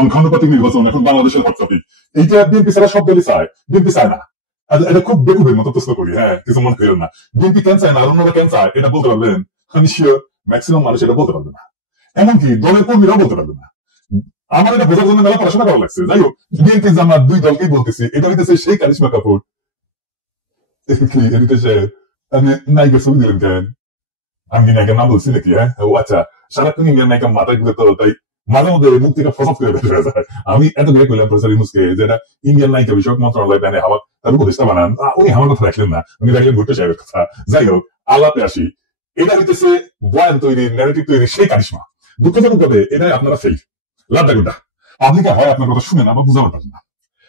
সংখ্যানুপাতিক নির্বাচন এখন বাংলাদেশের হট টপিক। এইটা বিএনপি ছাড়া সব দলই চায়, বিএনপি চায় না। এটা খুব বেকুবের মতো প্রশ্ন করি, হ্যাঁ, কিছু মনে করেন না। বিএনপি কেন চায় না, আর অন্যরা কেন চায়, এটা বলতে পারবেন? আমি শিওর ম্যাক্সিমাম মানুষ এটা বলতে পারবে না, এমনকি দলের কর্মীরাও বলতে পারবে না। আমার এটা বোঝার জন্য মেলা পড়াশোনা করা লাগছে। যাই হোক, বিএনপি জামাত দুই দলকেই বলতেছি, এটা হইতেছে সেই কারিশমা কাপুর। আপনি নায়িকার ছবি দিলেন কেন? আমি কি নায়িকার নাম বলছি নাকি? হ্যাঁ, ও আচ্ছা, সারাক্ষণ ইন্ডিয়ান নায়িকা মাথায় ঘুরে, তো তাই মাঝে মধ্যে মুখ থেকে ফসফ করে বের হয়ে যায়। আমি এত করে কইলাম প্রফেসর ইউনূসকে, যেটা ইন্ডিয়ান নায়িকা বিষয়ক মন্ত্রণালয় প্যানে আমার তার উপদেষ্টা বানান, উনি আমার কথা রাখলেন না, উনি রাখলেন ভুট্টো সাহেবের কথা। যাই হোক, আল্লাহতে আসি। এটা হইতেছে বয়ান তৈরি, ন্যারেটিভ তৈরি সেই কারিশমা। দুঃখজনক ভাবে এটাই আপনারা ফেল। লাভটা কোনটা? পাবলিকে হয় আপনার কথা শুনে না বা বুঝাতে পারেন না।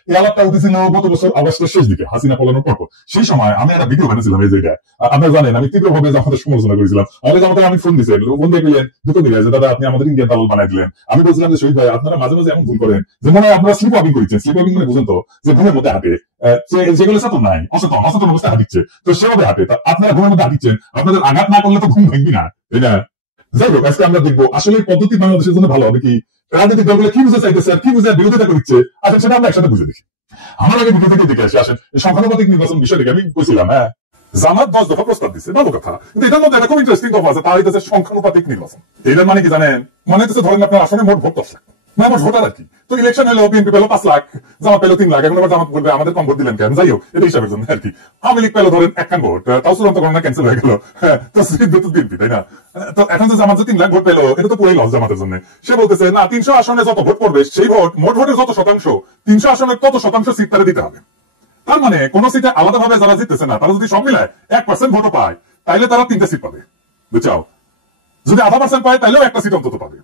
এই আলাপটা উঠেছিল গত বছর আগস্টের শেষ দিকে, হাসিনা পলানোর পর। সেই সময় আমি একটা ভিডিও বানিয়েছিলাম এই জায়গায়। আপনারা জানেন আমি তীব্রভাবে আমাদের সমালোচনা করেছিলাম। আমাদের আমি ফোন দিয়েছি, ফোন দিয়ে গেলেন দুটো দিলে যে দাদা আপনি আমাদের ইন্ডিয়ান দালাল বানাই দিলেন। আমি বলছিলাম যে শহীদ ভাই, আপনারা মাঝে মাঝে এমন ভুল করেন যে মনে হয় আপনারা স্লিপ ওয়াকিং করেছেন। স্লিপ ওয়াকিং মানে বুঝেন তো, যে ঘুমের মধ্যে হাঁটে, যেগুলো সচেতন নাই, অচেতন অবস্থায় হাঁটিচ্ছে, তো সেভাবে হাঁটে। আপনারা ঘুমের মধ্যে হাঁটিচ্ছেন, আপনাদের আঘাত না করলে তো ঘুম ভাঙবি না, তাই না? যাই হোক, আজকে আমরা দেখবো আসলে এই পদ্ধতি বাংলাদেশের জন্য ভালো হবে কি, রাজনৈতিক দলগুলো কি বুঝে চাইতেছে আর কি বুঝে বিরোধিতা করছে, আসলে সেটা আমরা একসাথে বুঝে দেখি। আমার আগে ভিডিও থেকে দেখে আসি, আসেন এই সংখ্যানুপাতিক নির্বাচন বিষয়টাকে আমি বলছিলাম। হ্যাঁ, জামাত 10 দফা প্রস্তাব দিচ্ছে, ভালো কথা, কিন্তু এটার মধ্যে একটা খুব ইন্টারেস্টিং দফা আছে, তা হইতেছে সংখ্যানুপাতিক নির্বাচন। এটার মানে কি জানেন? মানে হচ্ছে ধরেন আপনার আসনে মোট ভোট 10 লাখ, না মোট ভোটার আর কি। তো ইলেকশন হলো, বিএনপি পেলো 5 লাখ, জামাত পেলো 3 লাখ। এখন আবার জামাত বলবে আমাদের কম ভোট দিলেন কেন? যাই হোক, এটা হিসাবের জন্য আর কি। আওয়ামী লীগ পেলো ধরেন 1 ভোট, তাও চূড়ান্ত গণনা ক্যান্সেল হয়ে গেল। তো সিদ্ধ বিএনপি, তাই না? তো এখন যে জামাত যে 3 লাখ ভোট পেলো, এটা তো পুরোই লস জামাতের জন্য। সে বলতেছে না, 300 আসনে যত ভোট পড়বে সেই ভোট, মোট ভোটের যত শতাংশ, 300 আসনের তত শতাংশ সিট তারা দিতে হবে। তার মানে কোন সিটে আলাদাভাবে যারা জিততেছে না, তারা যদি সব মিলায় 1% ভোটও পায়, তাইলে তারা 3টা সিট পাবে, বুঝছাও? যদি 0.5% পায়, তাইলেও একটা সিট অন্তত পাবে।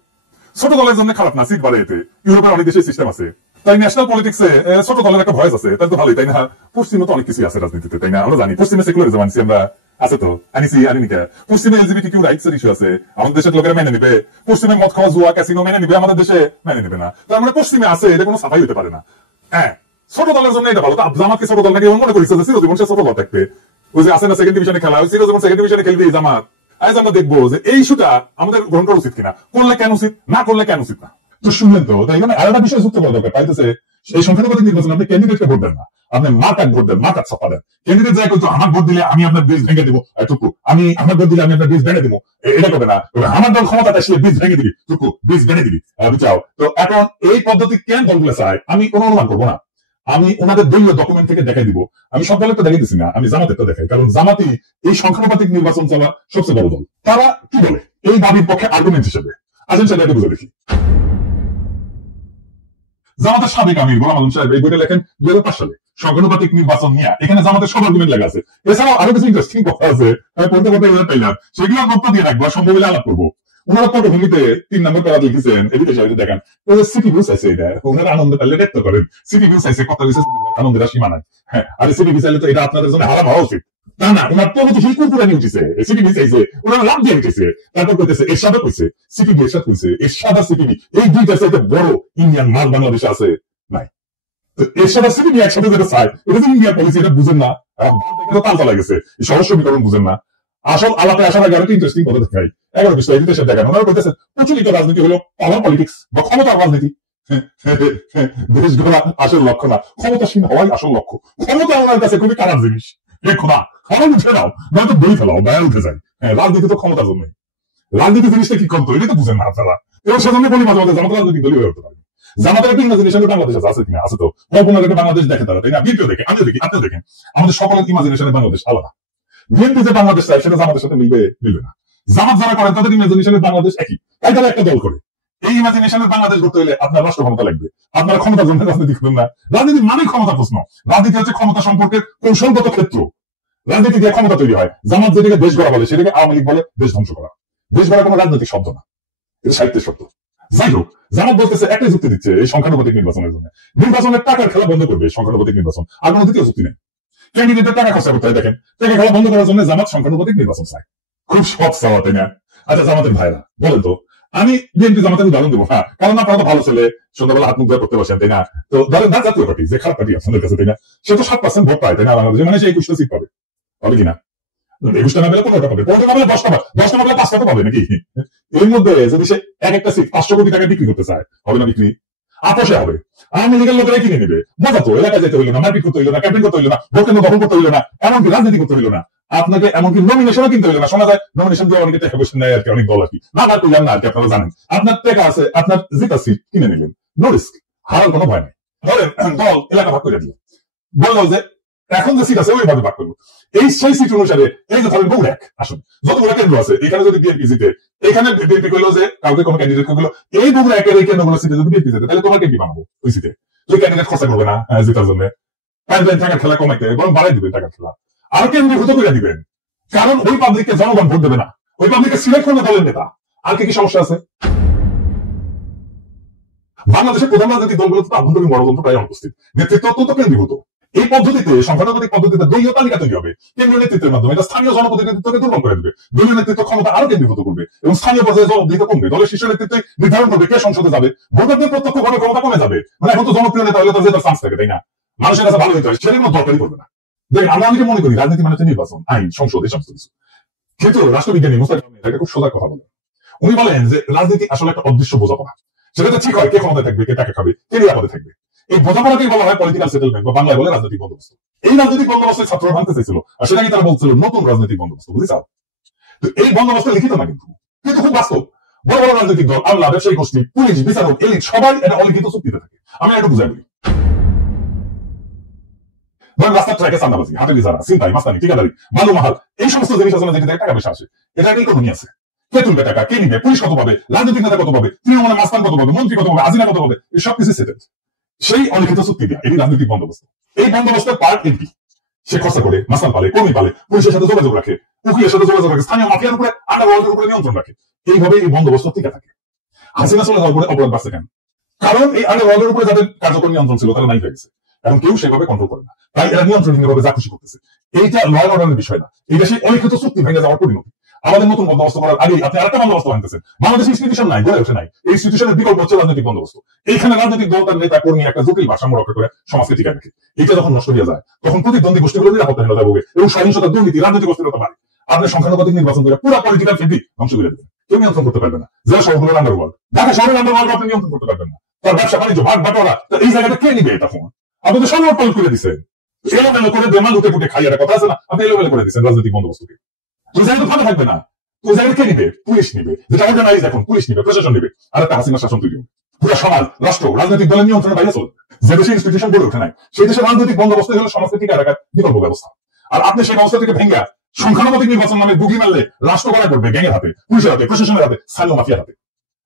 ছোট দলের জন্য খারাপ না, সিট বাড়ে এতে। ইউরোপের অনেক দেশে সিস্টেম আছে, তাই ন্যাশনাল পলিটিক্সে ছোট দলের একটা ভয়েস আছে, তাই তো ভালোই, তাই না? পশ্চিমে তো অনেক কিছু আছে রাজনীতিতে, তাই না? আমরা জানি পশ্চিমে সেকুলারিজম আনছি আমরা, আছে তো, আনিনিকা। পশ্চিমে এলজিবিটিকিউ রাইটস এর ইস্যু আছে, আমাদের দেশের লোকেরা মেনে নিবে। পশ্চিমে মদ খাওয়া, জুয়া, ক্যাসিনো মেনে নিবে, আমাদের দেশে মেনে নিবে না। তার মানে পশ্চিমে আছে, এটা কোনো সাফাই হতে পারে না। হ্যাঁ, ছোট দলের জন্য এটা ভালো। জামাতকে ছোট দল নাকি মনে করিস যে চিরজীবন সে ছোট দল থাকবে? ওই যে আছে না সেকেন্ড ডিভিশনে খেলা, ওই চিরজীবন সেকেন্ড ডিভিশনে খেলবে জামাত। আজ আমরা দেখবো যে এই ইস্যুটা আমাদের গ্রহণ করা উচিত কিনা, করলে কেন উচিত, না করলে কেন উচিত না। তো শুনলেন তো, তাই মানে আলাদা বিষয় যুক্ত করা দরকার। পাইতেছে এই সংখ্যানুপাতিক নির্বাচন আপনি ক্যান্ডিডেটকে ভোট দেন না, আপনি মার্কাট ভোট দেন, মার্কাট ছাপা দেন। ক্যান্ডিডেট যায় কিন্তু আমার ভোট দিলে আমি আপনার বীজ ভেঙে দিব, টুকু আমি আমার ভোট দিলে আমি আপনার বীজ ভেঙে দিব, এটা করবে না। আমার দল ক্ষমতাটা আসলে বীজ ভেঙে দিবি, টুকু বীজ ভেঙে দিবি, বুঝাও। তো এখন এই পদ্ধতি কেন দলগুলো চায় আমি কোনো অনুমান করবো না, আমি ওনাদের দলীয় ডকুমেন্ট থেকে দেখাই দিব। আমি সব দলের তো দেখাই দিচ্ছি না, আমি জামাতের তো দেখাই, কারণ জামাতই এই সংখ্যানুপাতিক নির্বাচন চলা সবচেয়ে বড় দল। তারা কি বলে এই দাবির পক্ষে আর্গুমেন্ট হিসেবে, আসেন সেটা একটু বুঝে দেখি। জামাতের সাবেক আমির গোলাম আজম সাহেব এই বইটা লেখেন 2005 সালে সংখ্যানুপাতিক নির্বাচন নিয়ে। এখানে জামাতের সব আর্গুমেন্ট লেখা আছে। এছাড়াও আরো কিছু ইন্টারেস্টিং কথা আছে, আমি পড়তে পড়তে পাইলাম, সেগুলো বক্তব্য দিয়ে রাখবো, সম্ভব হলে আলাপ করবো। ওনারা পটভূমিতে 3 নম্বর করা লিখেছেন, এদিকে দেখেন সিটি ভিউ চাইছে, এটা ওনারা আনন্দ পাইলে ব্যক্ত করেন। সিটি ভিউ চাইছে, কথা হয়েছে আনন্দের সীমা নাই। হ্যাঁ, আর সিটি ভিউ চাইলে তো এটা আপনাদের জন্য হারাম হওয়া উচিত। তা না, ওনার প্রগতিশীল কুরকুরানি উঠেছে, সিটি ভিউ চাইছে, ওনারা লাভ দিয়ে উঠেছে। তারপর কইতেছে এরশাদও কইছে, সিটি ভিউ এরশাদ কইছে, এরশাদ আর সিটি ভিউ এই দুইটা চাইতে বড় ইন্ডিয়ান মাল বাংলাদেশে আছে নাই। এরশাদ সিটি ভিউ একসাথে যেটা চায়, এটা যে ইন্ডিয়ান পলিসি, এটা বুঝেন না, তাল চলা গেছে, সহজ সমীকরণ বুঝেন না। আসল আলাপে আসার আগে আরেকটা ইন্টারেস্টিং কথা দেখাই, 11 বিষয় দেশের দেখান। ওনারা বলতেছেন প্রচলিত রাজনীতি হলো পাওয়ার পলিটিক্স বা ক্ষমতার রাজনীতি। দেশ গড়া আসল লক্ষ্য না, ক্ষমতাসীন হওয়াই আসল লক্ষ্য। ক্ষমতা ওনার কাছে খুবই খারাপ জিনিস। খোদা ক্ষমতা উঠে নাও, নয়তো বই ফেলাও, গায়ে উঠে যায়। হ্যাঁ, রাজনীতি তো ক্ষমতার জন্য। রাজনীতি জিনিসটা কি করতো, এটা তো বুঝেন না আপনারা। এবং সেজন্য বলি মাঝে মাঝে জামাত রাজনৈতিক দলীয় হয়ে উঠতে পারে। জামাতের একটা ইমাজিনেশন বাংলাদেশ আছে কিনা, আছে তো। কল্পনার একটা বাংলাদেশ দেখে তারা, তাই না? বিএনপিও দেখে, আমিও দেখি, আপনিও দেখেন। আমাদের সকলের ইমাজিনেশনের বাংলাদেশ আলাদা। বিএনপি যে বাংলাদেশ চাই সেটা জামাতের সাথে মিলবে না। জামাত যারা করেন তাদের ইমাজিনেশনের বাংলাদেশ একই, তাই তারা একটা দল করে। এই ইমাজিনেশনের বাংলাদেশ করতে হলে আপনার রাষ্ট্র ক্ষমতা লাগবে। আপনারা ক্ষমতার জন্য রাজনীতি করবেন না। রাজনীতি মানে ক্ষমতা প্রশ্ন। রাজনীতি হচ্ছে ক্ষমতা সম্পর্কের কৌশলগত ক্ষেত্র। রাজনীতি দিয়ে ক্ষমতা তৈরি হয়। জামাত যেটাকে দেশ গড়া বলে সেটাকে আওয়ামী লীগ বলে দেশ ধ্বংস করা। দেশ গড়া কোনো রাজনৈতিক শব্দ না, এটা সাহিত্যের শব্দ। যাই হোক, জামাত বলতেছে একটাই যুক্তি দিচ্ছে এই সংখ্যানুপাতিক নির্বাচনের জন্য। নির্বাচনের টাকার খেলা বন্ধ করবে সংখ্যানুপাতিক নির্বাচন, আর কোনো দ্বিতীয় যুক্তি নেই। ক্যান্ডিডেটের টাকা খরচা করতে হয়, দেখেন টাকা খেলা বন্ধ করার জন্য জামাত সংখ্যানুপাতিক নির্বাচন চায়। খুব সব চাওয়া, তাই না? আচ্ছা, জামাতের ভাইরা বলেন তো, আমি বিএনপি জামাতের উদাহরণ দেবো। হ্যাঁ, কারণ আপনারা তো ভালো ছেলে, সন্ধ্যাবেলা হাত মুখ ধরে করতে বসেন, তাই না? তো ধরেন না, জাতীয় পার্টি যে খারাপ পার্টি আপনাদের কাছে, তাই না? সে তো 7% ভোট পায়, তাই না? বাংলাদেশে মানে সে 21টা সিট পাবে, পাবে কিনা? 21টা না পেলে 15টা পাবে, 15টা না পেলে 10টা পাবে, 10টা না পেলে 5টা তো পাবে নাকি? এর মধ্যে যদি সে এক একটা সিট 500 কোটি টাকা বিক্রি করতে চায়, হবে না বিক্রি? আপোষে হবে। আওয়ামী লীগের লোকেরা কিনে নিবে। মজা তো, এলাকায় যেতে হইল না, মারপিট করতে হইল না, ক্যাম্পেইন করতে হইল না, ভোট কেন্দ্র দখল করতে হইল না, এমনকি রাজনীতি করতে হইল না। আপনাকে এমনকি নমিনেশনও কিনতে হইল না। শোনা যায় নমিনেশন দিয়ে অনেকে টাকা পয়সা নেয় আর কি, অনেক দল আর কি। না করলাম না আর কি, আপনারা জানেন। আপনার টাকা আছে, আপনার জিতা সিট কিনে নিলেন, নো রিস্ক, হারার কোনো ভয় নেই। ধরেন দল এলাকা ভাগ করে দিল, বললো যে এখন যে সিট আছে ওইভাবে ভাগ করবো। এই সেই সিট অনুসারে এই যে ধরেন বগুড়া আসুন, যতগুলো কেন্দ্র আছে এখানে যদি বিএনপি জিতে, এখানে বিএনপি করলো যে কাউকে কোনো ক্যান্ডিডেট করলো, এই বগুড়া একের এই কেন্দ্রগুলো সিটে যদি বিএনপি জিতে, তাহলে তোমার কেন্দ্র বানাবো ওই সিটে। তুই ক্যান্ডিডেট খরচা করবে না জেতার জন্য, পাইপলাইন টাকার খেলা কমাইতে বরং বাড়াই দিবেন টাকার খেলা, আর কেন্দ্রীভূত করে দিবেন। কারণ ওই পাবলিককে জনগণ ভোট দেবে না, ওই পাবলিককে সিলেক্ট করবে দলের নেতা। আর কি কি সমস্যা আছে? বাংলাদেশের প্রধান রাজনৈতিক দলগুলো তো আভ্যন্তরীণ গণতন্ত্র প্রায় অনুপস্থিত, নেতৃত্ব অত্যন্ত কেন্দ্রীভূত। এই পদ্ধতিতে সংখ্যানুপাতিক পদ্ধতিতে দলীয় তালিকা তৈরি হবে কেন্দ্রীয় নেতৃত্বের মাধ্যমে। এটা স্থানীয় জনপ্রতিনিধিত্বকে দুর্বল করে দেবে, দলীয় নেতৃত্ব ক্ষমতা আরো কেন্দ্রীভূত করবে এবং স্থানীয় পর্যায়ে জবাবদিহিতা কমবে। দলের শীর্ষ নেতৃত্বে নির্ধারণ করবে কে সংসদে যাবে, ভোটারদের প্রত্যক্ষ ভোটের ক্ষমতা কমে যাবে। মানে এখন তো জনপ্রিয় নেতা হলে তো জেতার চান্স থাকে, তাই না? মানুষের কাছে ভালো হইতে হয়, সেটা কোনো দরকারই করবে না। দেখেন, আমরা অনেকে মনে করি রাজনীতি মানে হচ্ছে নির্বাচন, আইন, সংসদ, এই সমস্ত কিছু। কিন্তু রাষ্ট্রবিজ্ঞানী মুস্তাক এটা খুব সোজা কথা বলেন। উনি বলেন যে রাজনীতি আসলে একটা অদৃশ্য বোঝাপড়া। সেটাতে ঠিক হয় কে ক্ষমতায় থাকবে, কে টাকা খাবে, কে নিরাপদে থাকবে। এই বোঝাপড়াকেই বলা হয় পলিটিক্যাল সেটেলমেন্ট, বা বাংলায় বলে রাজনৈতিক বন্দোবস্ত। এই রাজনৈতিক বন্দোবস্তে ছাত্ররা ভাঙতে চাইছিল, আর সেটাকে তারা বলছিল নতুন রাজনৈতিক বন্দোবস্ত, বুঝেছ? তো এই বন্দোবস্ত লিখিত না, কিন্তু কিন্তু খুব বাস্তব। বড় বড় রাজনৈতিক দল, আমলা, ব্যবসায়ী গোষ্ঠী, পুলিশ, বিচারক, এলিট সবাই এটা অলিখিত চুক্তিতে থাকে। আমি এটা বুঝাই বলি। ধরেন রাস্তার ট্র্যাকে চাঁদাবাজি, হাটের ইজারা, ছিনতাই, মাস্তানি, ঠিকাদারি, বালু মাহাল, এই সমস্ত জিনিস আছে না, যেটা থেকে টাকা পয়সা আসে। এটা একটা ইকোনমি আছে। কে তুলবে টাকা, কে নিবে, পুলিশ কত পাবে, রাজনৈতিক নেতা কত পাবে, তৃণমূলের মাস্তান কত পাবে, মন্ত্রী কত পাবে, আজিনা কত পাবে, এই সব কিছু সেটেল। সেই অলিখিত চুক্তি দেওয়া, এটি রাজনৈতিক বন্দোবস্ত। এই বন্দোবস্তের পার্ট এমপি, সে খরচা করে, মাস্তান পালে, কর্মী পালে, পুলিশের সাথে যোগাযোগ রাখে, উকিলের সাথে যোগাযোগ রাখে, স্থানীয় মাফিয়ার উপরে, আন্ডারওয়ার্ল্ডের উপরে নিয়ন্ত্রণ রাখে। এইভাবে এই বন্দোবস্ত টিকে থাকে। হাসিনা চলে যাওয়ার পরে অপরাধ বাড়ছে কেন? কারণ এই আন্ডারওয়ার্ল্ডের উপরে যাদের কার্যকর নিয়ন্ত্রণ ছিল তারা নাই হয়ে গেছে। এখন কেউ সেভাবে কন্ট্রোল করে না, তাই এরা নিয়ন্ত্রণহীনভাবে যা খুশি করতেছে। এইটা ল অ্যান্ড অর্ডারের বিষয় না, এটা সেই অলিখিত চুক্তি ভেঙে যাওয়ার পরিণতি। আমাদের নতুন বন্দোবস্ত করার আগে আপনি আরেকটা বন্দোবস্ত ভাঙতেছেন। বাংলাদেশ ইনস্টিটিউশন নাই, গড়ে ওঠে নাই। এই ইনস্টিটিউশনের বিকল্প হচ্ছে রাজনৈতিক বন্দোবস্ত। এইখানে রাজনৈতিক দল তার নেতা কর্মী একটা জটিল ভারসাম্য রক্ষা করে সমাজকে টিকে রাখে। এটা যখন নষ্ট হয়ে যায়, তখন প্রতিদ্বন্দ্বী গোষ্ঠীগুলো নিরাপত্তাহীনতা ভোগে এবং সহিংসতা, দুর্নীতি, রাজনৈতিক অস্থিরতা বাড়ে। আপনি সংখ্যানুপাতিক নির্বাচন করে পুরো পলিটিক্যাল ফেব্রিক ধ্বংস করে দেবেন। কেউ নিয়ন্ত্রণ করতে পারবে না। জেলা শহরগুলোর আন্ডারওয়ার্ল্ড, ঢাকা শহরের আন্ডারওয়ার্ল্ড আপনি নিয়ন্ত্রণ করতে পারবেন না। তার ব্যবসা বাণিজ্য, ভাগ বাটোয়ারা, এই জায়গাটা কে নিবে? এটা ফোন আপনাদের সর্বপাল করে দিচ্ছেন। এলোমেলো করে বেমান লুটে পুটে খাই, একটা কথা আছে না, আপনি এলোমেলো করে দিচ্ছেন রাজনৈতিক বন্দোবস্তকে। ওই জায়গায় তো ভালো থাকবে না। ওই জায়গায় কে নিবে? পুলিশ নিবে, যেটা অর্গানাইজ এখন পুলিশ নিবে, প্রশাসন নিবে, আর একটা হাসিনা শাসন তৈরি হবে। পুরো সমাজ, রাষ্ট্র রাজনৈতিক দলের নিয়ন্ত্রণের বাইরে চলবে। যে দেশে ইনস্টিটিউশন গড়ে ওঠে নাই, সেই দেশের রাজনৈতিক বন্দোবস্ত হলো সমাজকে টিকে রাখার বিকল্প ব্যবস্থা। আর আপনি সেই ব্যবস্থা থেকে ভেঙ্গা সংখ্যানুপাতিক নির্বাচন নামে বুগি মারলে রাষ্ট্র করা করবে গ্যাংয়ের হাতে, পুলিশের হাতে, প্রশাসনের হাতে, স্থানীয় মাফিয়ার হাতে।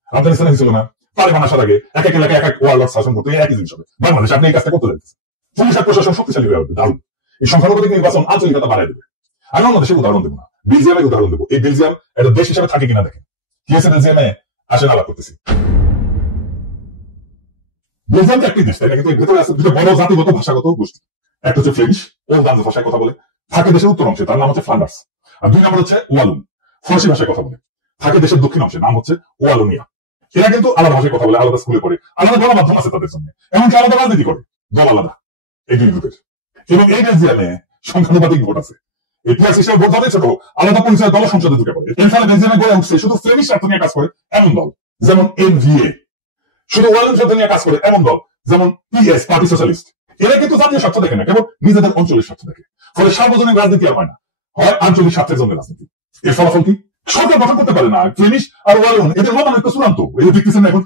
আফগানিস্তানে হয়েছিল না, তালেবান আসার আগে এক এক এলাকায় এক এক ওয়ার্ল্ড শাসন করতে, একই জিনিস হবে। বাংলাদেশ আপনি এই কাজটা করতে যাচ্ছেন। পুলিশ আর প্রশাসন শক্তিশালী হয়ে উঠবে, দারুণ। এই সংখ্যানুপাতিক নির্বাচন আঞ্চলিকতা বাড়াই দেবে। আমি অন্য দেশের উদাহরণ দেবো না, বেলজিয়ামের উদাহরণ দেবো। এই বেলজিয়াম একটা দেশ হিসাবে থাকে কিনা দেখেন। কি হয়েছে বেলজিয়ামে? আসেন আলাপ করতেছি। বেলজিয়ামটা একটি দেশ, তাই না? কিন্তু ভেতরে আছে দুটো বড় জাতিগত ভাষাগত গোষ্ঠী। একটা হচ্ছে ফ্রেঞ্চ, ও দান্স ভাষায় কথা বলে, থাকে দেশের উত্তর অংশে, তার নাম হচ্ছে ফ্লান্ডার্স। আর দুই নম্বর হচ্ছে ওয়ালুন, ফরাসি ভাষায় কথা বলে, থাকে দেশের দক্ষিণ অংশে, নাম হচ্ছে ওয়ালোনিয়া। এরা কিন্তু আলাদা ভাষায় কথা বলে, আলাদা স্কুলে পড়ে, আলাদা গণমাধ্যম আছে তাদের জন্য, এমনকি আলাদা রাজনীতি করে, দল আলাদা এই দুই গ্রুপের। এবং এই বেলজিয়ামে সংখ্যানুপাতিক ভোট আছে। এই প্লাস হিসেবে ভোট হবে ছোট, আলাদা পরিচয় দল সংসদে ঢুকে পড়ে। এর ফলে বেলজিয়ামে গড়ে উঠছে শুধু ফ্লেমিশ স্বার্থ নিয়ে কাজ করে এমন দল, যেমন এনভিএ। শুধু ওয়ালুন স্বার্থ নিয়ে কাজ করে এমন দল, যেমন পিএস, পার্টি সোশ্যালিস্ট। এরা কিন্তু জাতীয় স্বার্থ দেখে না, কেবল নিজেদের অঞ্চলের স্বার্থ দেখে। ফলে সার্বজনীন রাজনীতি আর হয় না, হয় আঞ্চলিক স্বার্থের জন্য রাজনীতি। এর ফলাফল কি? সরকার গঠন করতে পারে না। ফ্লেমিশ আর ওয়ালুন এদের মতানৈক্য চূড়ান্ত। এই যে দেখতেছেন এখন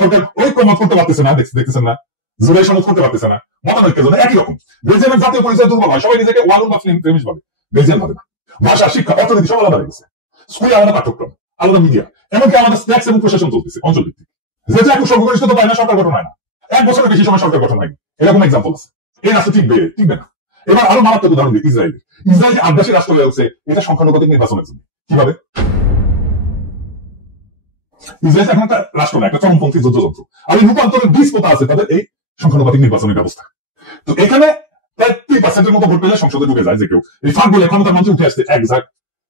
সরকার ঐক্যমত করতে পারতেছে না, দেখতেছেন না, জুলাই সনদ করতে পারতেছে না, মতানৈক্যের জন্য একই রকম। বেলজিয়ামের জাতীয় পরিচয় দুর্বল হয়, সবাই নিজেকে ওয়ালুন বা ফ্লেমিশ ভাবে, বেলজিয়াম ভাবে না। ভাষা, শিক্ষা, অর্থনীতি সব আলাদা হয়ে গেছে। স্কুলে আলাদা পাঠ্যক্রম, আলাদা মিডিয়া, এমনকি আমাদের স্ট্যাক্স এবং প্রশাসন চলতেছে অঞ্চল ভিত্তিক। যেটা এখন সর্বকনিষ্ঠতা পায় না, সরকার গঠন হয় না। এক বছরের বেশি সময় সরকার গঠন হয়নি, এরকম এক্সাম্পল আছে। এই রাষ্ট্র টিকবে না। এবার আরো মারাত্মক উদাহরণ দিই, ইসরায়েল। ইসরায়েল যে আগ্রাসী রাষ্ট্র হয়ে উঠছে, এটা সংখ্যানুপাতিক নির্বাচনের জন্য। কিভাবে? ইসরায়েল এখন একটা রাষ্ট্র না, একটা চরমপন্থী যুদ্ধযন্ত্র। আর এই রূপান্তরের বীজ পোতা আছে তাদের এই সংখ্যানুপাতিক নির্বাচনের ব্যবস্থা। তো এখানে প্রায় 3% মতো ভোট পেলে সংসদে ঢুকে যায় যে কেউ। এই ফাঁক বলে ক্ষমতার মঞ্চে উঠে আসছে একজাক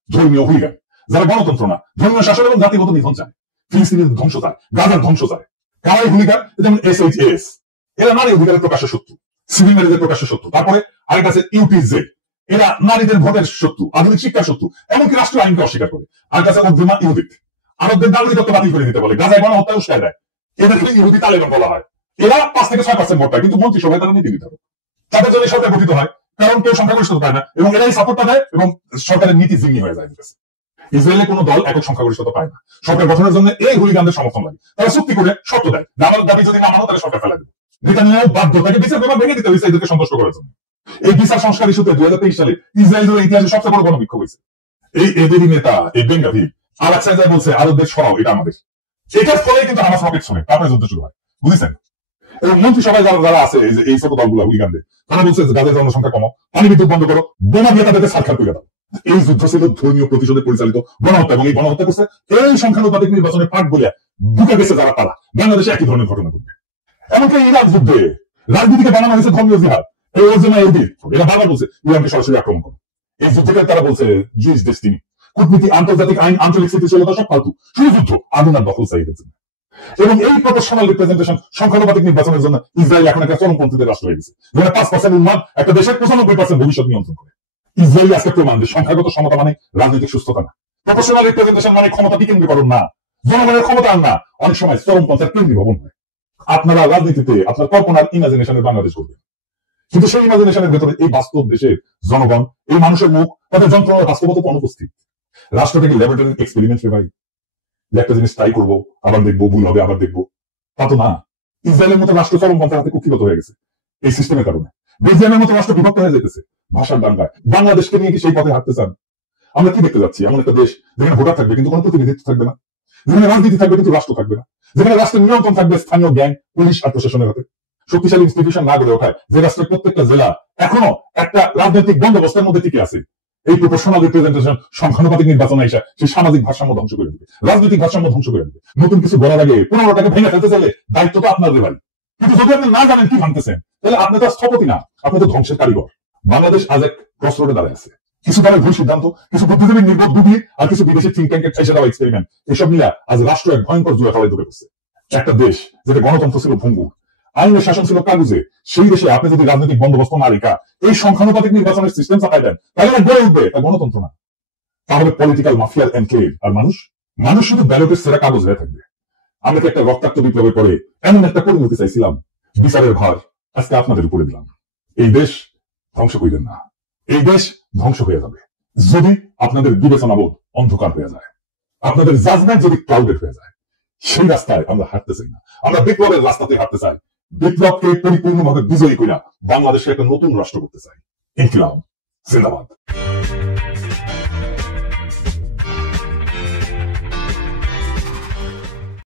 ধর্মীয় হুইগান, যারা গণতন্ত্র না, ধর্মীয় শাসন এবং জাতিগত নিধন চায়, ফিলিস্তিনের ধ্বংস চায়, গাজার ধ্বংস চায়। কারাই হুলিগান, যেমন SHAS, এরা নারী অধিকারের প্রকাশ্য শত্রু, সিভিল ম্যারেজের প্রকাশ্য শত্রু। তারপরে আরেকটা আছে UPZ, এরা নারীদের ভোটের শত্রু, আধুনিক শিক্ষার শত্রু, এমনকি রাষ্ট্রীয় আইনকে অস্বীকার করে। আর কাছে ইহুদিত, আরবদের দাবি তত্ত্ব বাতিল করে দিতে বলে, গাজায় গণহত্যা উস্কায় দেয়। এদেরকে ইহুদি তালেবান বলা হয়। এরা 5 থেকে 6% ভোট পায়, কিন্তু মন্ত্রিসভায় তারা নীতি নির্ধারক। তাদের জন্য সরকার গঠিত হয়, কারণ কেউ সংখ্যাগরিষ্ঠতা পায় না, এবং এরাই সাপোর্টটা দেয়, এবং সরকারের নীতি জিম্মি হয়ে যায়। ইসরায়েলে কোনো দল একক সংখ্যাগরিষ্ঠতা পায় না। সরকার গঠনের জন্য এই হুলিগানদের সমর্থন লাগে। তারা চুক্তি করে শর্ত দেয়, আমার দাবি যদি না মানো তাহলে সরকার ফেলা দেবে। নেতানিয়াহু বাধ্য, তাকে বিচার ব্যবহার ভেঙে দিতে হয়েছে এদেরকে সন্তুষ্ট করার জন্য। এই বিচার সংস্কার ইস্যুতে 2023 সালে ইসরায়েলের ইতিহাসে সবচেয়ে বড় গণবিক্ষোভ হয়েছে। এদেরই নেতা এই বেঙ্গাভি আলাক্সান্ডার বলছে আরবদের সরাও, এটা আমাদের। এটার ফলে কিন্তু হামাস রকেট শুনে তারপরে যুদ্ধ শুরু হয়, বুঝেছেন? এবং মন্ত্রিসভায় যারা আছে এই ছোট দলগুলো হুলিগানদের, তারা বলছে গাজার জনসংখ্যা কমাও, পানি বিদ্যুৎ বন্ধ করো, বোমা দিয়ে তাদেরকে সাক্ষাৎ করে দাও। এই যুদ্ধ ছিল ধর্মীয় প্রতিশোধে পরিচালিত গণহত্যা, এবং এই গণহত্যা করছে এই সংখ্যানুপাতিক নির্বাচনে পাঠ বলে ঢুকে গেছে যারা, তারা বাংলাদেশে একই ধরনের ঘটনা ঘটবে। এমনকি ইরাক যুদ্ধে রাজনীতিকে বানানো হয়েছে ধর্মীয় জিহাদ। এই ওজমা এলদি এরা বারবার বলছে ইরানকে সরাসরি আক্রমণ করো। এই যুদ্ধকে তারা বলছে জুইস ডেস্টিনি। কূটনীতি, আন্তর্জাতিক আইন, আঞ্চলিক স্থিতিশীলতা সব ফালতু, শুধু যুদ্ধ, আগুন আর দখল চাই জন্য। এবং এই প্রপোর্শনাল রিপ্রেজেন্টেশন সংখ্যানুপাতিক নির্বাচনের জন্য ইসরায়েল এখন একটা চরমপন্থীদের রাষ্ট্র হয়ে গেছে, যেখানে 5% উন্মাদ একটা দেশের 95% ভবিষ্যৎ নিয়ন্ত্রণ করে। ইসরায়েল আজকে প্রমাণ যে সংখ্যাগত সমতা মানে রাজনৈতিক সুস্থতা না, প্রপোর্শনাল রিপ্রেজেন্টেশন মানে ক্ষমতা বিকেন্দ্রীকরণ না, জনগণের ক্ষমতা আর না, অনেক সময় চরমপন্থার কেন্দ্রীভবন হয়। আপনারা রাজনীতিতে আপনার কল্পনার ইমাজিনেশনের বাংলাদেশ করবেন, কিন্তু সেই ইমাজিনেশনের ভেতরে এই বাস্তব দেশের জনগণ, এই মানুষের মুখ, তাদের যন্ত্রণার বাস্তবতা অনুপস্থিত। রাষ্ট্রটাকে ল্যাবরেটরি এক্সপেরিমেন্ট ভাই, যে একটা জিনিস ট্রাই করবো, আবার দেখবো, ভুল হবে, আবার দেখবো, তা তো না। ইসরায়েলের মতো রাষ্ট্র চরমপন্থার হাতে কুক্ষিগত হয়ে গেছে এই সিস্টেমের কারণে। বেলজিয়ামের মতো রাষ্ট্র বিভক্ত হয়ে যেতেছে ভাষার দাঙ্গায়। বাংলাদেশকে নিয়ে কি সেই পথে হাঁটতে চান? আমরা কি দেখতে যাচ্ছি? এমন একটা দেশ যেখানে ভোটার থাকবে কিন্তু কোনো প্রতিনিধিত্ব থাকবে না, যেখানে রাজনীতি থাকবে কিন্তু রাষ্ট্র থাকবে না, যেখানে রাষ্ট্রের নিয়ন্ত্রণ থাকবে স্থানীয় গ্যাং, পুলিশ আর প্রশাসনের হাতে। শক্তিশালী ইনস্টিটিউশন না গড়ে ওঠায় যে রাষ্ট্রের প্রত্যেকটা জেলা এখনো একটা রাজনৈতিক বন্দোবস্তের মধ্যে টিকে আছে। এই প্রপোর্শনাল রিপ্রেজেন্টেশন সংখ্যানুপাতিক নির্বাচন আইসা সেই সামাজিক ভারসাম্য ধ্বংস করে দেবে, রাজনৈতিক ভারসাম্য ধ্বংস করে দেবে। নতুন কিছু গড়ার আগে 15টাকে ভেঙে ফেলতে চাইলে দায়িত্ব তো আপনার ভাই। কিন্তু যদি আপনি না জানেন কি ভাঙতেছেন, তাহলে আপনি তো স্থপতি না, আপনি তো ধ্বংসের কারিগর। বাংলাদেশ আজ এক ক্রসরোডে দাঁড়ায় আছে। কিছু দলের ভুল সিদ্ধান্ত, কিছু বুদ্ধিজীবীর নির্বোধ বুদ্ধি, আর কিছু বিদেশি থিঙ্ক ট্যাঙ্কের ঠাইসা দেওয়া এক্সপেরিমেন্ট, এসব মিলে আজ রাষ্ট্র এক ভয়ঙ্কর জুয়া খেলায় ঢুকে পড়ছে। একটা দেশ যেটা গণতন্ত্র ছিল ভঙ্গুর, আইনের শাসন ছিল কাগুজে, সেই দেশে আপনি যদি রাজনৈতিক বন্দোবস্ত না রেখা এই সংখ্যানুপাতিক নির্বাচনের সিস্টেম চাপাই দেন, তাহলে গড়ে উঠবে তা গণতন্ত্র না, তাহলে পলিটিক্যাল মাফিয়ার এনক্লেভ। আর মানুষ শুধু ব্যালটের সেরা কাগজ হয়ে থাকবে। আমরা কি একটা রক্তাক্ত বিপ্লবের পরে এমন একটা পরিণতি চাইছিলাম? বিচারের ভার আজকে আপনাদের উপরে দিলাম। এই দেশ ধ্বংস করিলেন না, এই দেশ ধ্বংস হয়ে যাবে যদি আপনাদের বিবেচনাবোধ অন্ধকার হয়ে যায়, আপনাদের জাজমেন্ট যদি ক্লাউডেড হয়ে যায়। সেই রাস্তায় আমরা হাঁটতে চাই না, আমরা বিপ্লবের রাস্তাতে হাঁটতে চাই। বিপ্লবকে পরিপূর্ণভাবে বিজয়ী কইরা বাংলাদেশে একটা নতুন রাষ্ট্র করতে চাই। ইনকিলাব জিন্দাবাদ।